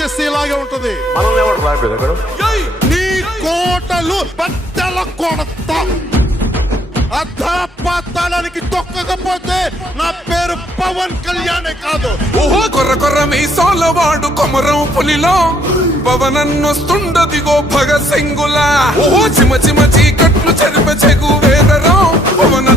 చేస్తే ఇలాగే ఉంటది. మనల్ని ఎవరు రాయలేదు అక్కడ. నీ కోటలు బద్దల కొడతా. అధాపాతాళానికి తొక్కకపోతే నా పేరు పవన్ కళ్యాణే కాదు. ఓహో కొర్ర కొర్ర మీ సోలవాడు కొమరం పులిలో పవనన్నొస్తుండదిగో భగత్ సింగులా. ఓహో చిమ చిమ చీకట్లు చెరిప చెగు వేదరం పవన